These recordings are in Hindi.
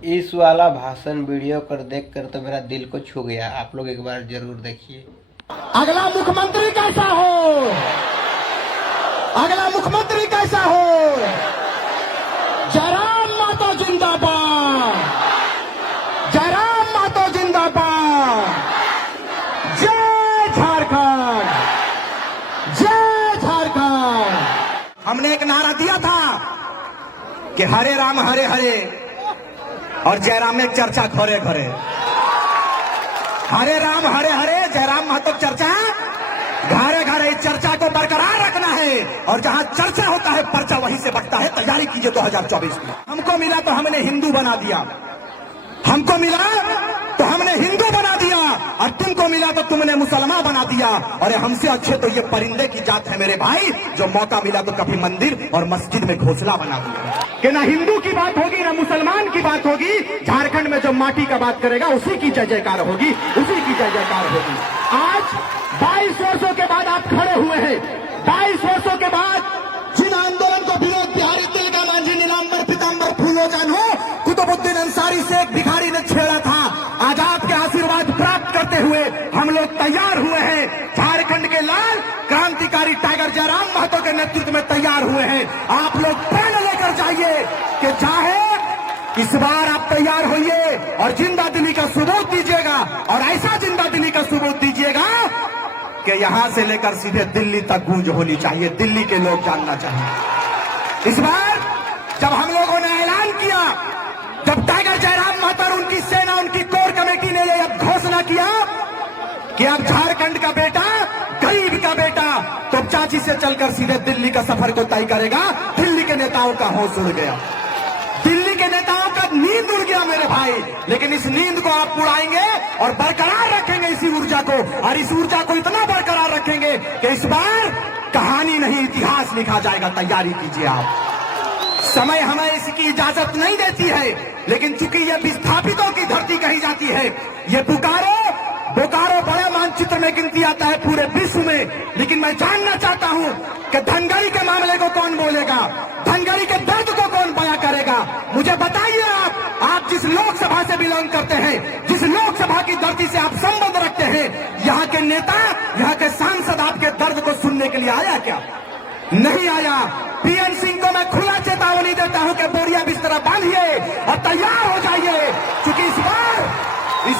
इस वाला भाषण वीडियो कर देख कर तो मेरा दिल को छू गया। आप लोग एक बार जरूर देखिए। अगला मुख्यमंत्री कैसा हो, अगला मुख्यमंत्री कैसा हो। जयराम मातो जिंदाबाद, जयराम मातो जिंदाबाद। जय झारखंड, जय झारखंड। हमने एक नारा दिया था कि हरे राम हरे हरे और जयराम में चर्चा घरे घरे। हरे राम हरे हरे, जयराम महतो चर्चा घरे घरे। इस चर्चा को बरकरार रखना है और जहां चर्चा होता है पर्चा वहीं से बटता है। तैयारी कीजिए 2024 में। हमको मिला तो हमने हिंदू बना दिया, हमको मिला तो हमने हिंदू बना दिया, और तुमको मिला तो तुमने मुसलमान बना दिया। और हमसे अच्छे तो ये परिंदे की जात है मेरे भाई, जो मौका मिला तो कभी मंदिर और मस्जिद में घोंसला बना दिया। कि ना हिंदू की बात होगी ना मुसलमान की बात होगी। झारखंड में जो माटी का बात करेगा उसी की जय जयकार होगी, उसी की जय जयकार होगी। आज 22 वर्षों के बाद आप खड़े हुए हैं। 22 वर्षों के बाद जिन आंदोलन को विरोध बिहारी तिलका मांझी, नीलांबर पीतांबर फूलो जानो, कुतुबुद्दीन अंसारी से एक भिखारी ने छेड़ा था, आज आपके आशीर्वाद प्राप्त करते हुए हम लोग तैयार हुए हैं। झारखंड के लाल क्रांतिकारी टाइगर जयराम महतो के नेतृत्व में तैयार हुए हैं। आप लोग प्रण लेकर जाइए कि चाहे इस बार आप तैयार होइए और जिंदा दिली का सबूत दीजिएगा, और ऐसा जिंदा दिली का सबूत दीजिएगा कि यहां से लेकर सीधे दिल्ली तक गूंज होनी चाहिए, दिल्ली के लोग जानना चाहिए। इस बार जब हम लोगों ने ऐलान किया, जब टाइगर जयराम महतो और उनकी सेना, उनकी कोर कमेटी ने यह घोषणा किया कि अब झारखंड का बेटा, गरीब का बेटा तो चाची से चलकर सीधे दिल्ली का सफर को तय करेगा, दिल्ली के नेताओं का होश उड़ गया, दिल्ली के नेताओं का नींद उड़ गया मेरे भाई। लेकिन इस नींद को आप उड़ाएंगे और बरकरार रखेंगे इसी ऊर्जा को, और इस ऊर्जा को इतना बरकरार रखेंगे कि इस बार कहानी नहीं इतिहास लिखा जाएगा। तैयारी कीजिए आप। समय हमें इसकी इजाजत नहीं देती है, लेकिन चूंकि ये विस्थापितों की धरती कही जाती है, ये बोकारो बड़े मानचित्र में गिनती आता है पूरे विश्व में। लेकिन मैं जानना चाहता हूं कि धनगरी के मामले को कौन बोलेगा, धनगरी के दर्द को कौन बयां करेगा। मुझे बताइए आप जिस लोकसभा से बिलोंग करते हैं, जिस लोकसभा की धरती से आप संबंध रखते हैं, यहाँ के नेता, यहाँ के सांसद आपके दर्द को सुनने के लिए आया क्या? नहीं आया। पीएन सिंह को मैं खुला चेतावनी देता हूं कि बोरिया बिस्तर बांधिए और तैयार हो जाइए, क्योंकि इस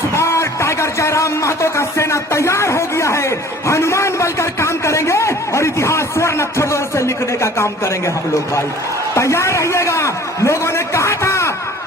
बार टाइगर जयराम महतो का सेना तैयार हो गया है। हनुमान बनकर काम करेंगे और इतिहास स्वर्ण अक्षरों से लिखने का काम करेंगे हम लोग भाई। तैयार रहिएगा। लोगों ने कहा था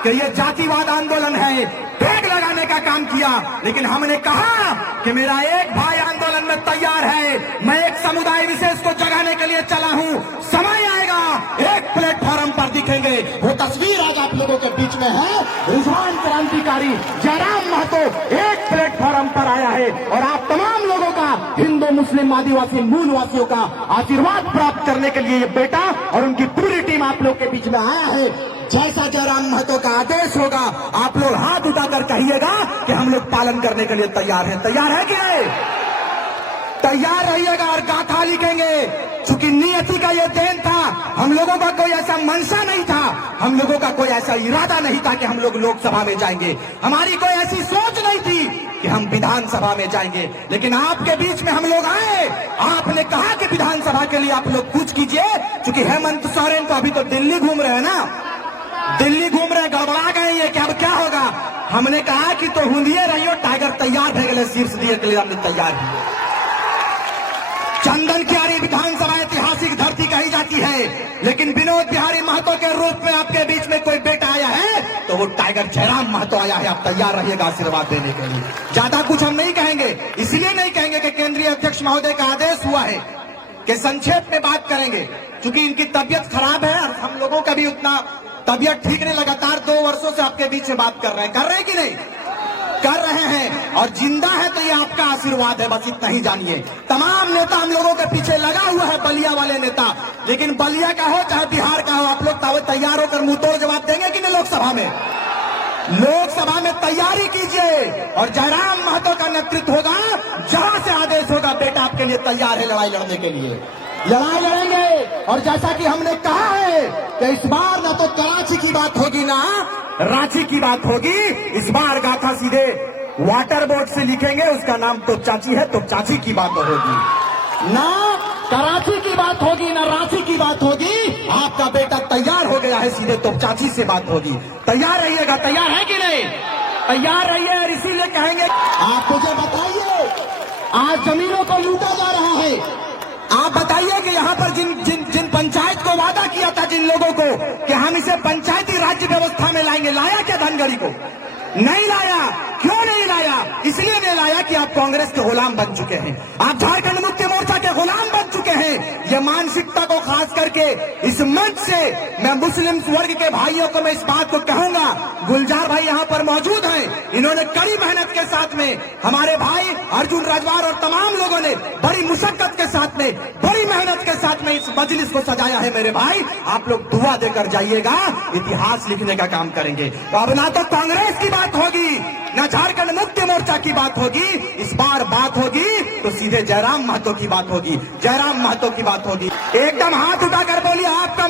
कि ये जातिवाद आंदोलन है, टैग लगाने का काम किया, लेकिन हमने कहा कि मेरा एक भाई आंदोलन में तैयार है, मैं एक समुदाय विशेष को जगाने के लिए चला हूं। समय आएगा, एक प्लेटफॉर्म पर दिखेंगे। वो तस्वीर आज आप लोगों के बीच में है। रुझान क्रांतिकारी जयराम महतो एक प्लेटफॉर्म पर आया है, और आप तमाम लोगों का, हिंदू मुस्लिम आदिवासी मूलवासियों का आशीर्वाद प्राप्त करने के लिए ये बेटा और उनकी पूरी टीम आप लोग के बीच में आया है। जैसा जयराम महतो का आदेश होगा, आप लोग हाथ उठाकर कहिएगा कि हम लोग पालन करने के लिए तैयार हैं। तैयार है कि नहीं? तैयार रहिएगा और गाथा लिखेंगे। चूंकि नियति का ये देन था, हम लोगों का कोई ऐसा मंशा नहीं था, हम लोगों का कोई ऐसा इरादा नहीं था कि हम लोग लोकसभा में जाएंगे, हमारी कोई ऐसी सोच नहीं थी कि हम विधानसभा में जाएंगे। लेकिन आपके बीच में हम लोग आए, आपने कहा कि विधानसभा के लिए आप लोग कुछ कीजिए। चूंकि हेमंत सोरेन तो अभी तो दिल्ली घूम रहे हैं ना, दिल्ली घूम रहे, गड़बड़ा गए ये, क्या अब क्या होगा? हमने कहा कि तो हुंदिए रहियो, टाइगर तैयार थे गए, शीर्ष दिए के लिए हमने तैयार किए। चंदन कियारी विधानसभा ऐतिहासिक धरती कही जाती है, लेकिन विनोद बिहारी महतो के रूप में आपके बीच में कोई बेटा आया है तो वो टाइगर जयराम महतो आया है। आप तैयार रहिएगा आशीर्वाद देने के लिए। ज्यादा कुछ हम नहीं कहेंगे, इसलिए नहीं कहेंगे कि केंद्रीय अध्यक्ष महोदय का आदेश हुआ है कि संक्षेप में बात करेंगे, क्योंकि इनकी तबियत खराब है और हम लोगों का भी उतना तबियत ठीक नहीं। लगातार 2 वर्षों से आपके बीच में बात कर रहे हैं कि नहीं? कर रहे हैं, और जिंदा है तो ये आपका आशीर्वाद है, बस इतना ही जानिए। तमाम नेता हम लोगों के पीछे लगा हुआ है, बलिया वाले नेता, लेकिन बलिया का हो चाहे बिहार का हो, आप लोग तैयार होकर मुंह तोड़ जवाब देंगे कि नहीं लोकसभा में? लोकसभा में तैयारी कीजिए, और जयराम महतो का नेतृत्व होगा, जहां से आदेश होगा बेटा आपके लिए तैयार है लड़ाई लड़ने के लिए। लड़ाई लड़ेंगे। और जैसा कि हमने कहा है कि इस बार ना तो कराची की बात होगी ना रांची की बात होगी, इस बार गाथा सीधे वाटर बोर्ड से लिखेंगे, उसका नाम तो चाची है, तो चाची की बात होगी। ना कराची की बात होगी ना रांची की बात होगी, आपका बेटा तैयार हो गया है, सीधे तो चाची से बात होगी। तैयार रहिएगा, तैयार है कि नहीं? तैयार रहिए। और इसीलिए कहेंगे, आप मुझे बताइए, आज जमीनों को लूटा जा रहा है, आप बताइए कि यहाँ पर जिन पंचायत को वादा किया था, जिन लोगों को कि हम इसे पंचायती राज्य व्यवस्था में लाएंगे, लाया क्या धनगढ़ी को? नहीं लाया। क्यों नहीं लाया? इसलिए नहीं लाया कि आप कांग्रेस के गुलाम बन चुके हैं, आप झारखंड मुक्ति मोर्चा के गुलाम बन चुके हैं। ये मानसिकता को खास करके इस मंच से मैं मुस्लिम वर्ग के भाइयों को मैं इस बात को कहूंगा, गुलजार भाई यहाँ पर मौजूद हैं, इन्होंने कड़ी मेहनत के साथ में, हमारे भाई अर्जुन राजवार और तमाम लोगों ने बड़ी मुशक्कत के साथ में, बड़ी मेहनत के साथ में इस मजलिस को सजाया है। मेरे भाई, आप लोग दुआ देकर जाइएगा, इतिहास लिखने का काम करेंगे। तो अब ना तो कांग्रेस की बात होगी, ना झारखंड मुक्ति मोर्चा की बात होगी, इस बार बात होगी तो सीधे जयराम महतो की बात होगी, जयराम महतो की बात होगी। एकदम हाथ उठाकर बोलिए, आपका